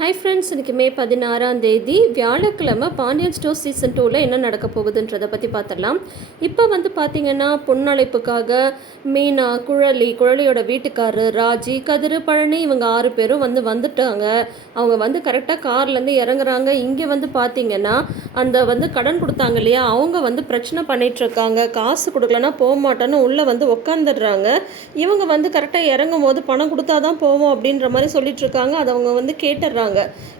Hi friends இன்றைக்கி மே பதினாறாம் தேதி வியாழக்கிழமை பாண்டியன் ஸ்டோர் சீசன் டூவில் என்ன நடக்க போகுதுன்றதை பற்றி பார்த்துடலாம். இப்போ வந்து பார்த்தீங்கன்னா பொன்னழைப்புக்காக மீனா குழலி குழலியோட வீட்டுக்காரரு ராஜி கதிர் பழனி இவங்க ஆறு பேரும் வந்து வந்துட்டாங்க. அவங்க வந்து கரெக்டாக கார்லேருந்து இறங்குறாங்க. இங்கே வந்து பார்த்தீங்கன்னா அந்த வந்து கடன் கொடுத்தாங்க இல்லையா? அவங்க வந்து பிரச்சனை பண்ணிகிட்ருக்காங்க காசு கொடுக்கலன்னா போக மாட்டேன்னு உள்ளே வந்து உக்காந்துடுறாங்க. இவங்க வந்து கரெக்டாக இறங்கும் போது பணம் கொடுத்தா தான் போவோம் அப்படின்ற மாதிரி சொல்லிகிட்ருக்காங்க அதை அவங்க வந்து கேட்டுடுறாங்க.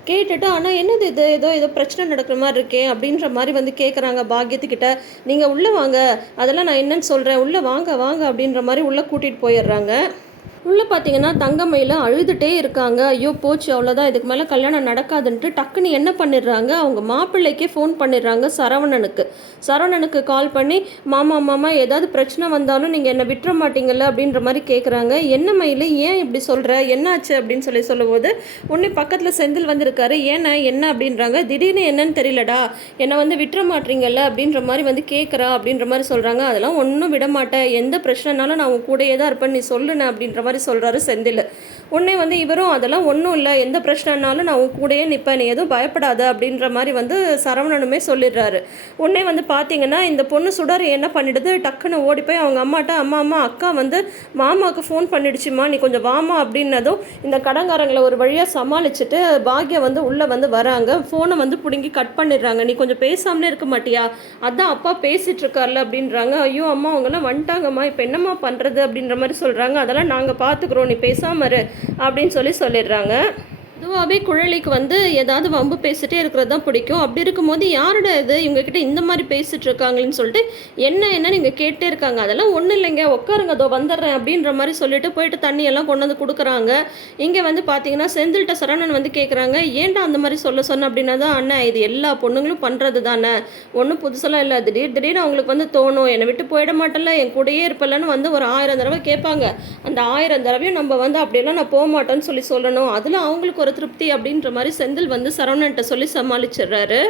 கேட்டுட்டு ஆனால் என்னது இது? ஏதோ ஏதோ பிரச்சனை நடக்கிற மாதிரி இருக்கே அப்படின்ற மாதிரி வந்து கேட்குறாங்க பாக்கியத்துக்கிட்ட நீங்கள் உள்ளே வாங்க. அதெல்லாம் நான் என்னன்னு சொல்கிறேன் உள்ளே வாங்க வாங்க அப்படின்ற மாதிரி உள்ளே கூட்டிகிட்டு போயிடுறாங்க. உள்ளே பார்த்தீங்கன்னா தங்கமயில அழுதுகிட்டே இருக்காங்க. ஐயோ போச்சு அவ்வளோதான் இதுக்கு மேலே கல்யாணம் நடக்காதுன்ட்டு டக்குன்னு என்ன பண்ணிடுறாங்க? அவங்க மாப்பிள்ளைக்கே ஃபோன் பண்ணிடுறாங்க சரவணனுக்கு. சரவணனுக்கு கால் பண்ணி மாமா மாமா ஏதாவது பிரச்சனை வந்தாலும் நீங்கள் என்னை விட்டுற மாட்டீங்கல்ல? அப்படின்ற மாதிரி கேட்குறாங்க என்ன மயில் ஏன் இப்படி சொல்கிற என்னாச்சு? அப்படின்னு சொல்லி சொல்லும்போது உடனே பக்கத்தில் செந்தில் வந்திருக்காரு. ஏன்னா என்ன? அப்படின்றாங்க. திடீர்னு என்னன்னு தெரியலடா. என்னை வந்து விட்டுற மாட்டீங்கல்ல? அப்படின்ற மாதிரி வந்து கேட்குறா அப்படின்ற மாதிரி சொல்கிறாங்க அதெல்லாம் ஒன்றும் விட மாட்டேன் எந்த பிரச்சனைனாலும் நான் உன் கூடயே தான் இருப்பேன். நீ சொல்லுன அப்படின்ற மாதிரி சொல்கிறாரு செந்தில். உடனே வந்து இவரும் அதெல்லாம் ஒன்றும் இல்லை. எந்த பிரச்சனைனாலும் நான் உன் கூடயே நிற்பேன் நீ எதுவும் பயப்படாத அப்படின்ற மாதிரி வந்து சரவணனுமே சொல்லிடுறாரு. உடனே வந்து பார்த்தீங்கன்னா இந்த பொண்ணு சுடர் என்ன பண்ணிடுது? டக்குன்னு ஓடி போய் அவங்க அம்மாட்ட அம்மா அம்மா அக்கா வந்து மாமாவுக்கு ஃபோன் பண்ணிடுச்சுமா நீ கொஞ்சம் வாமா அப்படின்னதும் இந்த கடங்காரங்களை ஒரு வழியாக சமாளிச்சுட்டு பாக்யா வந்து உள்ளே வந்து வராங்க. ஃபோனை வந்து பிடுங்கி கட் பண்ணிடுறாங்க. நீ கொஞ்சம் பேசாமலே இருக்க மாட்டியா? அதான் அப்பா பேசிகிட்டு இருக்கார்ல அப்படின்றாங்க. ஐயோ அம்மா அவங்கெல்லாம் வந்துட்டாங்கம்மா. இப்போ என்னம்மா பண்ணுறது அப்படின்ற மாதிரி சொல்கிறாங்க அதெல்லாம் நாங்கள் பார்த்துக்குறோம் நீ பேசாமல் அப்படின்னு சொல்லி சொல்லிடுறாங்க. பொதுவாகவே குழலிக்கு வந்து ஏதாவது வம்பு பேசிட்டே இருக்கிறது தான் பிடிக்கும். அப்படி இருக்கும்போது யாரோட இது இவங்கக்கிட்ட இந்த மாதிரி பேசிட்டு இருக்காங்கன்னு சொல்லிட்டு என்ன என்ன நீங்கள் கேட்டே இருக்காங்க. அதெல்லாம் ஒன்றும் இல்லைங்க. உட்காருங்க அதோ வந்துடுறேன் அப்படின்ற மாதிரி சொல்லிட்டு போயிட்டு தண்ணியெல்லாம் கொண்டு வந்து கொடுக்குறாங்க. இங்கே வந்து பார்த்தீங்கன்னா செந்தில்கிட்ட சரவணன் வந்து கேட்குறாங்க ஏன்டா அந்த மாதிரி சொல்ல சொன்ன? அப்படின்னா தான் அண்ணன் இது எல்லா பொண்ணுங்களும் பண்ணுறது தானே. ஒன்றும் புதுசெல்லாம் இல்லை. திடீர் திடீர்னு அவங்களுக்கு வந்து தோணும். என்னை விட்டு போயிட மாட்டேன்ல என் கூடயே இருப்பலன்னு வந்து ஒரு ஆயிரம் தடவை கேட்பாங்க. அந்த ஆயிரம் தடவையும் நம்ம வந்து அப்படியெல்லாம் நான் போக மாட்டேன்னு சொல்லி சொல்லணும். அதில் அவங்களுக்கு ஒரு திருப்தி அப்படின்ற மாதிரி செந்தில் வந்து சரவணன்ட்ட சொல்லி சமாளிச்சிடுறாரு.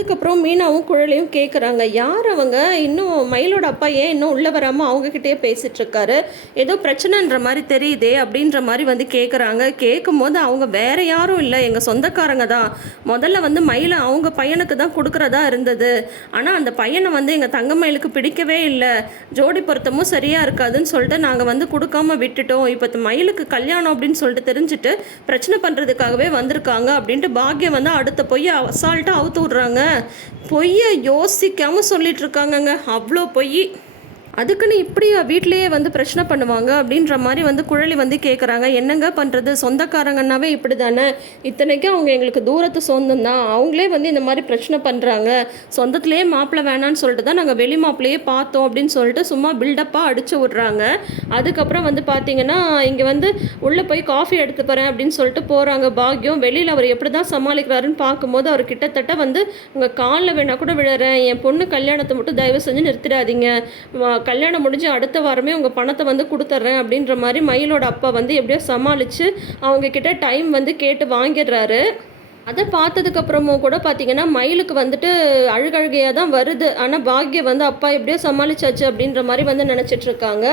அதுக்கப்புறம் மீனாவும் குழலையும் கேட்குறாங்க யார் அவங்க? இன்னும் மயிலோட அப்பா ஏன் இன்னும் உள்ளே வராமல் அவங்கக்கிட்டே பேசிகிட்ருக்காரு ஏதோ பிரச்சனைன்ற மாதிரி தெரியுதே அப்படின்ற மாதிரி வந்து கேட்குறாங்க கேட்கும்போது அவங்க வேறு யாரும் இல்லை. எங்கள் சொந்தக்காரங்க தான். முதல்ல வந்து மயிலை அவங்க பையனுக்கு தான் கொடுக்குறதா இருந்தது. ஆனால் அந்த பையனை வந்து எங்கள் தங்க மயிலுக்கு பிடிக்கவே இல்லை. ஜோடி பொருத்தமும் சரியாக இருக்காதுன்னு சொல்லிட்டு நாங்கள் வந்து கொடுக்காம விட்டுட்டோம். இப்போ மயிலுக்கு கல்யாணம் அப்படின்னு சொல்லிட்டு தெரிஞ்சுட்டு பிரச்சனை பண்ணுறதுக்காகவே வந்திருக்காங்க அப்படின்ட்டு பாக்யம் வந்து அடுத்த போய் அசால்ட்டாக அவுத்து விட்றாங்க. பொய்யை யோசிக்காமல் சொல்லிகிட்ருக்காங்கங்க அவ்வளோ பொய். அதுக்குன்னு இப்படியா வீட்டிலேயே வந்து பிரச்சனை பண்ணுவாங்க அப்படின்ற மாதிரி வந்து குழலி வந்து கேட்குறாங்க என்னங்க பண்ணுறது சொந்தக்காரங்கன்னாவே இப்படி தானே இத்தனைக்கும் அவங்க எங்களுக்கு தூரத்து சொந்தம் தான். அவங்களே வந்து இந்த மாதிரி பிரச்சனை பண்ணுறாங்க சொந்தத்துலேயே மாப்பிள்ளை வேணான்னு சொல்லிட்டு தான் நாங்கள் வெளி மாப்பிள்ளையே பார்த்தோம் அப்படின்னு சொல்லிட்டு சும்மா பில்டப்பாக அடிச்சு விட்றாங்க. அதுக்கப்புறம் வந்து பார்த்தீங்கன்னா இங்கே வந்து உள்ளே போய் காஃபி எடுத்து போகிறேன் அப்படின்னு சொல்லிட்டு போகிறாங்க பாக்யம் வெளியில் அவர் எப்படி தான் சமாளிக்கிறாருன்னு பார்க்கும்போது அவர் கிட்டத்தட்ட வந்து உங்கள் காலில் வேணால் கூட விழுறேன். என் பொண்ணு கல்யாணத்தை மட்டும் தயவு செஞ்சு நிறுத்திடாதீங்க. கல்யாணம் முடிஞ்சு அடுத்த வாரமே உங்கள் பணத்தை வந்து கொடுத்துட்றேன் அப்படின்ற மாதிரி மயிலோட அப்பா வந்து எப்படியோ சமாளித்து அவங்கக்கிட்ட டைம் வந்து கேட்டு வாங்கிடுறாரு. அதை பார்த்ததுக்கப்புறமும் கூட பார்த்தீங்கன்னா மயிலுக்கு வந்துட்டு அழுகழுகையாக தான் வருது. ஆனால் பாக்யம் வந்து அப்பா எப்படியோ சமாளிச்சாச்சு அப்படின்ற மாதிரி வந்து நினச்சிட்டு இருக்காங்க.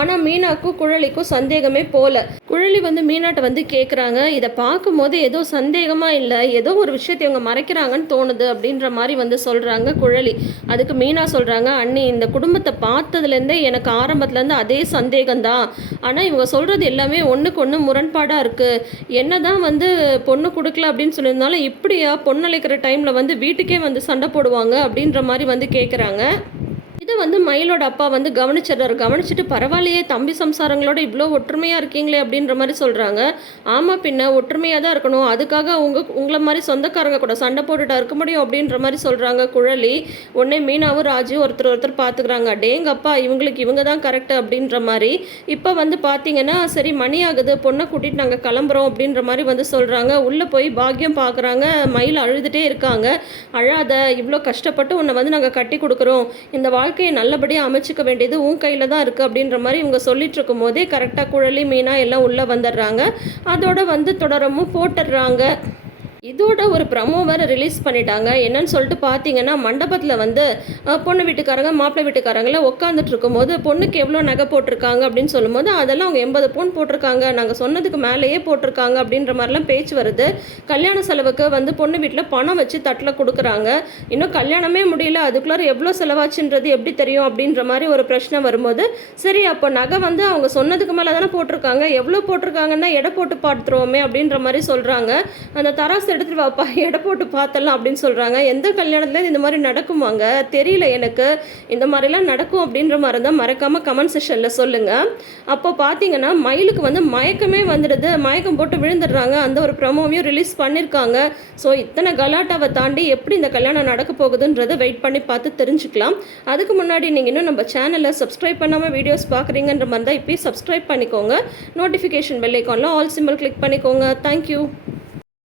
ஆனால் மீனாக்கும் குழலிக்கும் சந்தேகமே போல. குழலி வந்து மீனாட்ட வந்து கேட்குறாங்க இதை பார்க்கும்போது ஏதோ சந்தேகமாக இல்லை? ஏதோ ஒரு விஷயத்தை இவங்க மறைக்கிறாங்கன்னு தோணுது அப்படின்ற மாதிரி வந்து சொல்கிறாங்க குழலி. அதுக்கு மீனா சொல்கிறாங்க அண்ணி இந்த குடும்பத்தை பார்த்ததுலேருந்தே எனக்கு ஆரம்பத்துலேருந்து அதே சந்தேகம்தான். ஆனால் இவங்க சொல்கிறது எல்லாமே ஒன்றுக்கு ஒன்று முரண்பாடாக இருக்குது என்ன தான் வந்து பொண்ணு கொடுக்கல அப்படின்னு சொல்லி அதனால இப்படியா பொண்ணு அழைக்கிற டைமில் வந்து வீட்டுக்கே வந்து சண்டை போடுவாங்க அப்படின்ற மாதிரி வந்து கேட்குறாங்க இதை வந்து மயிலோட அப்பா வந்து கவனிச்சிடுறாரு. கவனிச்சுட்டு பரவாயில்லையே தம்பி சம்சாரங்களோட இவ்வளோ ஒற்றுமையாக இருக்கீங்களே அப்படின்ற மாதிரி சொல்கிறாங்க ஆமாம் பின்ன ஒற்றுமையாக தான் இருக்கணும். அதுக்காக உங்கள் உங்களை மாதிரி சொந்தக்காரங்க கூட சண்டை போட்டுட்டா இருக்க முடியும் அப்படின்ற மாதிரி சொல்கிறாங்க குழலி. உடனே மீனாவும் ராஜு ஒருத்தர் ஒருத்தர் பார்த்துக்கிறாங்க டேங்கப்பா இவங்களுக்கு இவங்க தான் கரெக்டு அப்படின்ற மாதிரி. இப்போ வந்து பார்த்தீங்கன்னா சரி மணி ஆகுது. பொண்ணை கூட்டிகிட்டு நாங்கள் கிளம்புறோம் அப்படின்ற மாதிரி வந்து சொல்கிறாங்க உள்ளே போய் பாக்கியம் பார்க்குறாங்க மயில் அழுதுகிட்டே இருக்காங்க. அழாத இவ்வளோ கஷ்டப்பட்டு உன்னை வந்து நாங்கள் கட்டி கொடுக்குறோம். இந்த வாழ்க்கையை நல்லபடியாக அமைச்சிக்க வேண்டியது உன் கையில் தான் இருக்குது அப்படின்ற மாதிரி இவங்க சொல்லிட்டு இருக்கும் போதே கரெக்டாக குழலி மீனாக எல்லாம் உள்ளே வந்துடுறாங்க. அதோட வந்து தொடரமும் போட்டுடுறாங்க. இதோட ஒரு ப்ரமோ வேறு ரிலீஸ் பண்ணிட்டாங்க. என்னன்னு சொல்லிட்டு பார்த்தீங்கன்னா மண்டபத்தில் வந்து பொண்ணு வீட்டுக்காரங்க மாப்பிள்ளை வீட்டுக்காரங்கள உட்காந்துட்டு இருக்கும்போது பொண்ணுக்கு எவ்வளோ நகை போட்டிருக்காங்க அப்படின்னு சொல்லும்போது அதெல்லாம் அவங்க எண்பது பவுன் போட்டிருக்காங்க. நாங்கள் சொன்னதுக்கு மேலேயே போட்டிருக்காங்க அப்படின்ற மாதிரிலாம் பேச்சு வருது. கல்யாண செலவுக்கு வந்து பொண்ணு வீட்டில் பணம் வச்சு தட்டில் கொடுக்குறாங்க. இன்னும் கல்யாணமே முடியல. அதுக்குள்ளார எவ்வளோ செலவாச்சுன்றது எப்படி தெரியும் அப்படின்ற மாதிரி ஒரு பிரச்சனை வரும்போது சரி அப்போ நகை வந்து அவங்க சொன்னதுக்கு மேலே தானே போட்டிருக்காங்க. எவ்வளோ போட்டிருக்காங்கன்னா எடை போட்டு பார்த்துருவோமே அப்படின்ற மாதிரி சொல்கிறாங்க அந்த தராசு எடுத்துகிட்டு வாப்பா எடை போட்டு பார்த்தலாம் அப்படின்னு சொல்கிறாங்க எந்த கல்யாணத்துலேயும் இந்த மாதிரி நடக்குமாங்க? தெரியல எனக்கு. இந்த மாதிரிலாம் நடக்கும் அப்படின்ற மாதிரி இருந்தால் மறக்காமல் கமெண்ட் செஷனில் சொல்லுங்கள் அப்போ பார்த்தீங்கன்னா மயிலுக்கு வந்து மயக்கமே வந்துடுது. மயக்கம் போட்டு விழுந்துடுறாங்க. அந்த ஒரு ப்ரமோவையும் ரிலீஸ் பண்ணியிருக்காங்க ஸோ இத்தனை கலாட்டாவை தாண்டி எப்படி இந்த கல்யாணம் நடக்க போகுதுன்றதை வெயிட் பண்ணி பார்த்து தெரிஞ்சுக்கலாம். அதுக்கு முன்னாடி நீங்கள் இன்னும் நம்ம சேனலை சப்ஸ்கிரைப் பண்ணாமல் வீடியோஸ் பார்க்குறீங்கன்ற மாதிரி தான் இப்போயே சப்ஸ்கிரைப் பண்ணிக்கோங்க. நோட்டிஃபிகேஷன் பெல் ஐக்கானில் ஆல் சிம்பிள் கிளிக் பண்ணிக்கோங்க. Thank you